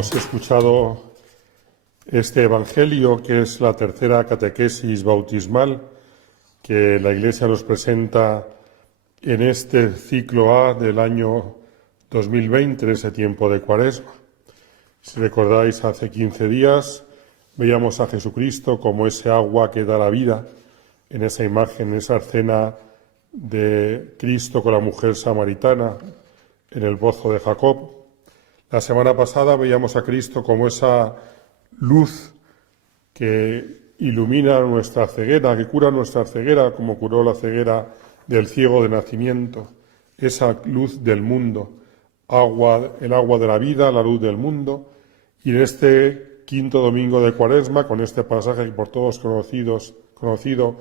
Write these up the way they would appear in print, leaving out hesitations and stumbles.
Hemos escuchado este Evangelio, que es la tercera catequesis bautismal que la Iglesia nos presenta en este ciclo A del año 2020, en ese tiempo de Cuaresma. Si recordáis, hace 15 días veíamos a Jesucristo como ese agua que da la vida, en esa imagen, en esa escena de Cristo con la mujer samaritana en el pozo de Jacob. La semana pasada veíamos a Cristo como esa luz que ilumina nuestra ceguera, que cura nuestra ceguera, como curó la ceguera del ciego de nacimiento, esa luz del mundo, el agua de la vida, la luz del mundo. Y en este quinto domingo de Cuaresma, con este pasaje por todos conocido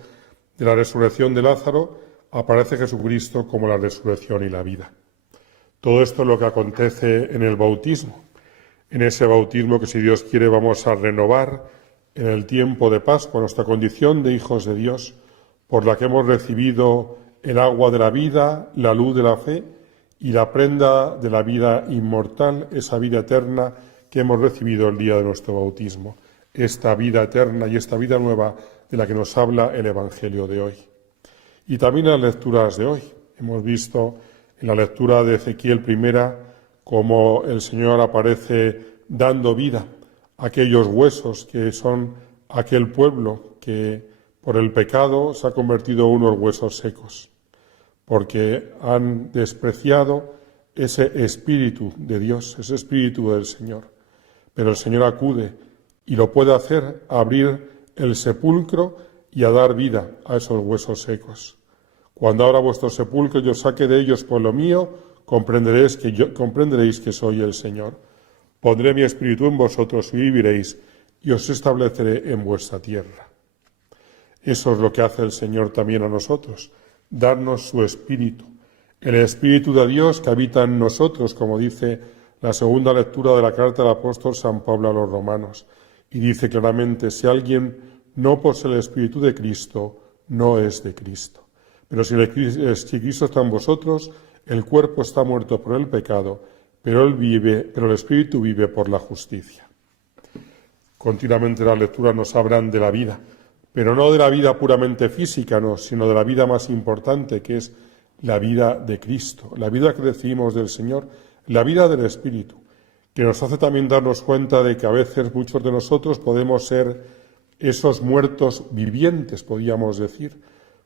de la resurrección de Lázaro, aparece Jesucristo como la resurrección y la vida. Todo esto es lo que acontece en el bautismo, en ese bautismo que, si Dios quiere, vamos a renovar en el tiempo de Pascua, nuestra condición de hijos de Dios, por la que hemos recibido el agua de la vida, la luz de la fe y la prenda de la vida inmortal, esa vida eterna que hemos recibido el día de nuestro bautismo, esta vida eterna y esta vida nueva de la que nos habla el Evangelio de hoy. Y también las lecturas de hoy. Hemos visto en la lectura de Ezequiel I cómo el Señor aparece dando vida a aquellos huesos que son aquel pueblo que por el pecado se ha convertido en unos huesos secos, porque han despreciado ese Espíritu de Dios, ese Espíritu del Señor. Pero el Señor acude y lo puede hacer, a abrir el sepulcro y a dar vida a esos huesos secos. Cuando abra vuestros sepulcros y os saque de ellos por lo mío, comprenderéis que soy el Señor. Pondré mi espíritu en vosotros y viviréis, y os estableceré en vuestra tierra. Eso es lo que hace el Señor también a nosotros, darnos su espíritu, el espíritu de Dios que habita en nosotros, como dice la segunda lectura de la carta del apóstol San Pablo a los romanos. Y dice claramente, si alguien no posee el espíritu de Cristo, no es de Cristo. Pero si Cristo está en vosotros, el cuerpo está muerto por el pecado, pero el Espíritu vive por la justicia. Continuamente las lecturas nos hablan de la vida, pero no de la vida puramente física, no, sino de la vida más importante, que es la vida de Cristo, la vida que recibimos del Señor, la vida del Espíritu, que nos hace también darnos cuenta de que a veces muchos de nosotros podemos ser esos muertos vivientes, podríamos decir.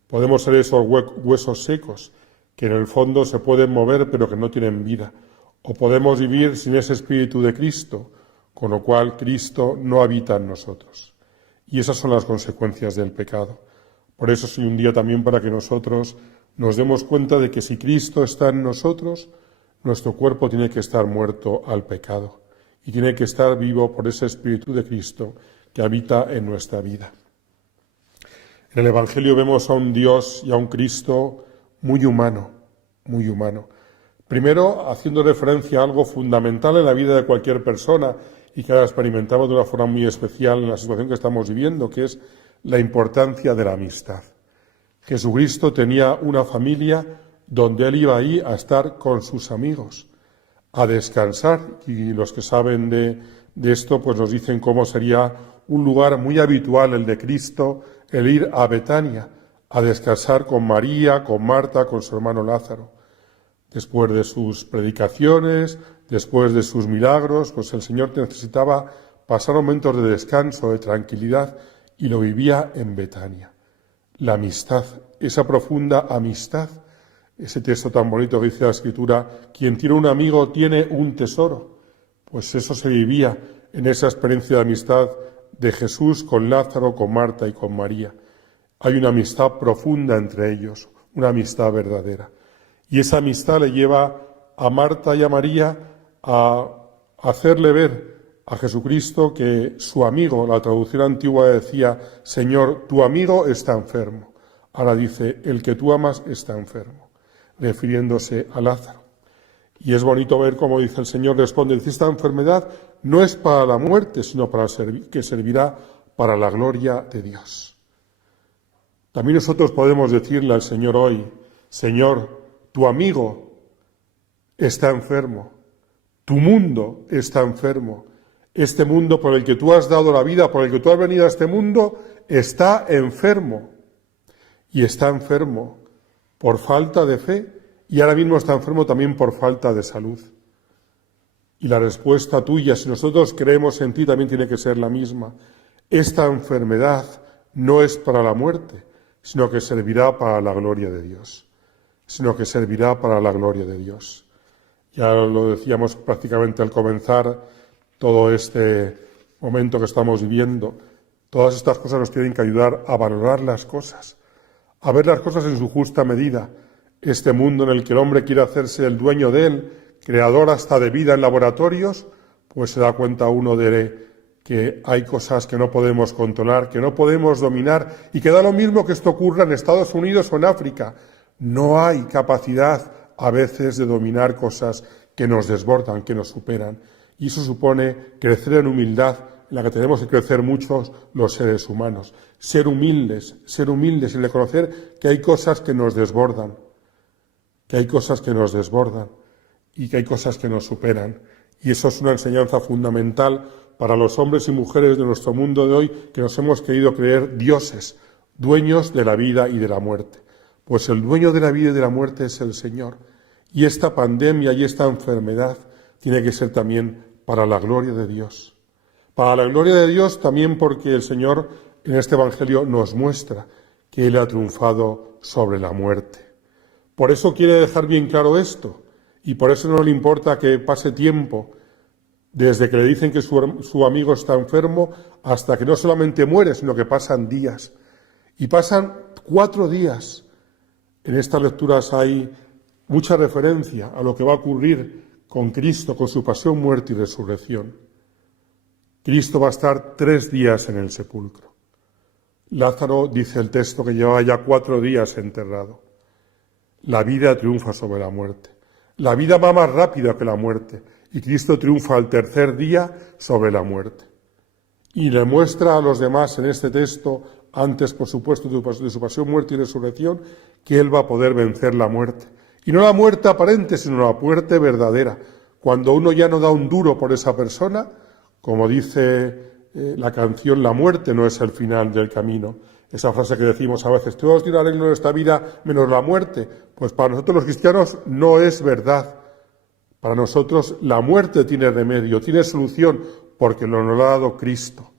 Podemos ser esos huesos secos que en el fondo se pueden mover pero que no tienen vida. O podemos vivir sin ese Espíritu de Cristo, con lo cual Cristo no habita en nosotros. Y esas son las consecuencias del pecado. Por eso es un día también para que nosotros nos demos cuenta de que si Cristo está en nosotros, nuestro cuerpo tiene que estar muerto al pecado y tiene que estar vivo por ese Espíritu de Cristo que habita en nuestra vida. En el Evangelio vemos a un Dios y a un Cristo muy humano, muy humano. Primero, haciendo referencia a algo fundamental en la vida de cualquier persona y que ahora experimentamos de una forma muy especial en la situación que estamos viviendo, que es la importancia de la amistad. Jesucristo tenía una familia donde Él iba ahí a estar con sus amigos, a descansar, y los que saben de esto pues nos dicen cómo sería un lugar muy habitual el de Cristo, el ir a Betania, a descansar con María, con Marta, con su hermano Lázaro. Después de sus predicaciones, después de sus milagros, pues el Señor necesitaba pasar momentos de descanso, de tranquilidad, y lo vivía en Betania. La amistad, esa profunda amistad, ese texto tan bonito que dice la Escritura, quien tiene un amigo tiene un tesoro. Pues eso se vivía en esa experiencia de amistad de Jesús con Lázaro, con Marta y con María. Hay una amistad profunda entre ellos, una amistad verdadera. Y esa amistad le lleva a Marta y a María a hacerle ver a Jesucristo que su amigo, la traducción antigua decía, Señor, tu amigo está enfermo. Ahora dice, el que tú amas está enfermo, refiriéndose a Lázaro. Y es bonito ver cómo dice el Señor, responde, dice, esta enfermedad no es para la muerte, sino que servirá para la gloria de Dios. También nosotros podemos decirle al Señor hoy, Señor, tu amigo está enfermo, tu mundo está enfermo, Este mundo por el que tú has dado la vida, por el que tú has venido a este mundo, está enfermo. Y está enfermo por falta de fe y ahora mismo está enfermo también por falta de salud. Y la respuesta tuya, si nosotros creemos en ti, también tiene que ser la misma. Esta enfermedad no es para la muerte, sino que servirá para la gloria de Dios. Sino que servirá para la gloria de Dios. Ya lo decíamos prácticamente al comenzar todo este momento que estamos viviendo. Todas estas cosas nos tienen que ayudar a valorar las cosas, a ver las cosas en su justa medida. Este mundo en el que el hombre quiere hacerse el dueño de él, creador hasta de vida en laboratorios, pues se da cuenta uno de que hay cosas que no podemos controlar, que no podemos dominar, y que da lo mismo que esto ocurra en Estados Unidos o en África. No hay capacidad a veces de dominar cosas que nos desbordan, que nos superan. Y eso supone crecer en humildad, en la que tenemos que crecer muchos los seres humanos. Ser humildes y reconocer que hay cosas que nos desbordan, que hay cosas que nos desbordan y que hay cosas que nos superan. Y eso es una enseñanza fundamental para los hombres y mujeres de nuestro mundo de hoy, que nos hemos querido creer dioses, dueños de la vida y de la muerte. Pues el dueño de la vida y de la muerte es el Señor. Y esta pandemia y esta enfermedad tiene que ser también para la gloria de Dios. Para la gloria de Dios también porque el Señor en este Evangelio nos muestra que Él ha triunfado sobre la muerte. Por eso quiere dejar bien claro esto, y por eso no le importa que pase tiempo desde que le dicen que su amigo está enfermo hasta que no solamente muere, sino que pasan días. Y pasan 4 días. En estas lecturas hay mucha referencia a lo que va a ocurrir con Cristo, con su pasión, muerte y resurrección. Cristo va a estar 3 días en el sepulcro. Lázaro, dice el texto, que llevaba ya 4 días enterrado. La vida triunfa sobre la muerte. La vida va más rápida que la muerte, y Cristo triunfa al 3er día sobre la muerte. Y le muestra a los demás en este texto, antes por supuesto de su pasión, muerte y resurrección, que Él va a poder vencer la muerte. Y no la muerte aparente, sino la muerte verdadera. Cuando uno ya no da un duro por esa persona, como dice la canción, la muerte no es el final del camino. Esa frase que decimos a veces, todos tienen arreglo en esta vida menos la muerte. Pues para nosotros los cristianos no es verdad. Para nosotros la muerte tiene remedio, tiene solución, porque nos lo ha dado Cristo.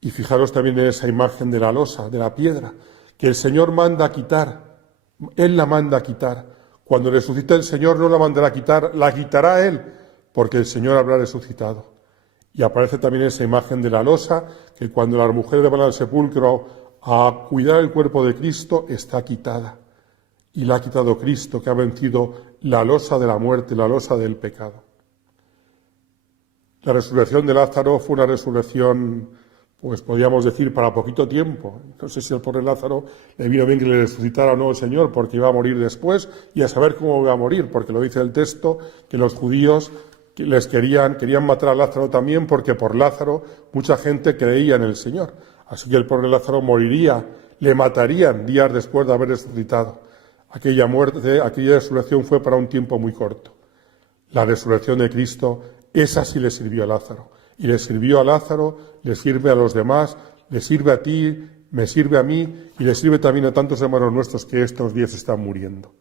Y fijaros también en esa imagen de la losa, de la piedra, que el Señor manda a quitar. Él la manda a quitar. Cuando resucite el Señor no la mandará a quitar, la quitará Él, porque el Señor habrá resucitado. Y aparece también esa imagen de la losa, que cuando las mujeres van al sepulcro a cuidar el cuerpo de Cristo, está quitada. Y la ha quitado Cristo, que ha vencido la losa de la muerte, la losa del pecado. La resurrección de Lázaro fue una resurrección, pues podríamos decir, para poquito tiempo. No sé si al pobre Lázaro le vino bien que le resucitara o no el Señor, porque iba a morir después, y a saber cómo iba a morir, porque lo dice el texto, que los judíos querían matar a Lázaro también, porque por Lázaro mucha gente creía en el Señor. Así que el pobre Lázaro moriría, le matarían días después de haber resucitado. Aquella resurrección fue para un tiempo muy corto. La resurrección de Cristo, esa sí le sirvió a Lázaro. Y le sirvió a Lázaro, le sirve a los demás, le sirve a ti, me sirve a mí, y le sirve también a tantos hermanos nuestros que estos días están muriendo.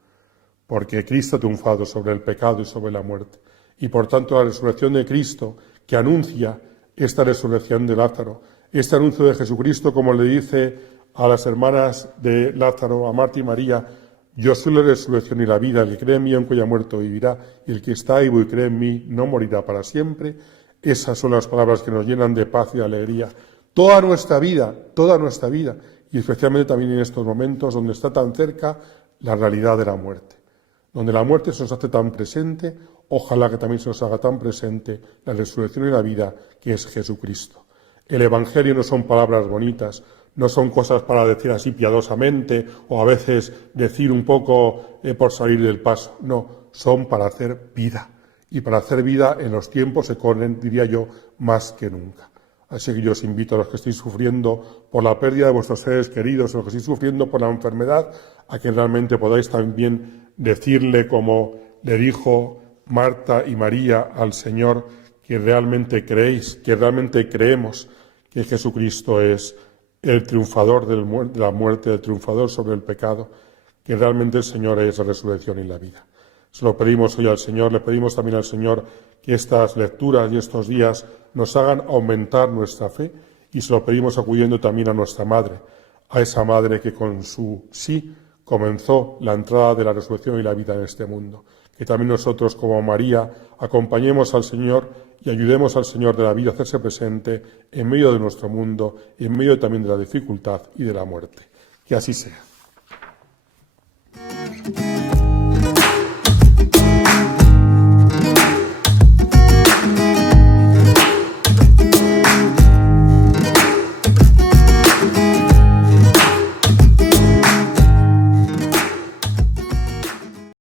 Porque Cristo ha triunfado sobre el pecado y sobre la muerte. Y por tanto la resurrección de Cristo, que anuncia esta resurrección de Lázaro, este anuncio de Jesucristo, como le dice a las hermanas de Lázaro, a Marta y María, yo soy la resurrección y la vida, el que cree en mí aunque haya muerto vivirá, y el que está vivo y cree en mí no morirá para siempre. Esas son las palabras que nos llenan de paz y de alegría. Toda nuestra vida, y especialmente también en estos momentos donde está tan cerca la realidad de la muerte. Donde la muerte se nos hace tan presente, ojalá que también se nos haga tan presente la resurrección y la vida que es Jesucristo. El Evangelio no son palabras bonitas, no son cosas para decir así piadosamente o a veces decir un poco por salir del paso. No, son para hacer vida. Y para hacer vida en los tiempos que corren, diría yo, más que nunca. Así que yo os invito a los que estéis sufriendo por la pérdida de vuestros seres queridos, a los que estéis sufriendo por la enfermedad, a que realmente podáis también decirle, como le dijo Marta y María al Señor, que realmente creéis, que realmente creemos que Jesucristo es el triunfador de la muerte, el triunfador sobre el pecado, que realmente el Señor es la resurrección y la vida. Se lo pedimos hoy al Señor, le pedimos también al Señor que estas lecturas y estos días nos hagan aumentar nuestra fe, y se lo pedimos acudiendo también a nuestra Madre, a esa Madre que con su sí comenzó la entrada de la resurrección y la vida en este mundo. Que también nosotros, como María, acompañemos al Señor y ayudemos al Señor de la vida a hacerse presente en medio de nuestro mundo y en medio también de la dificultad y de la muerte. Que así sea.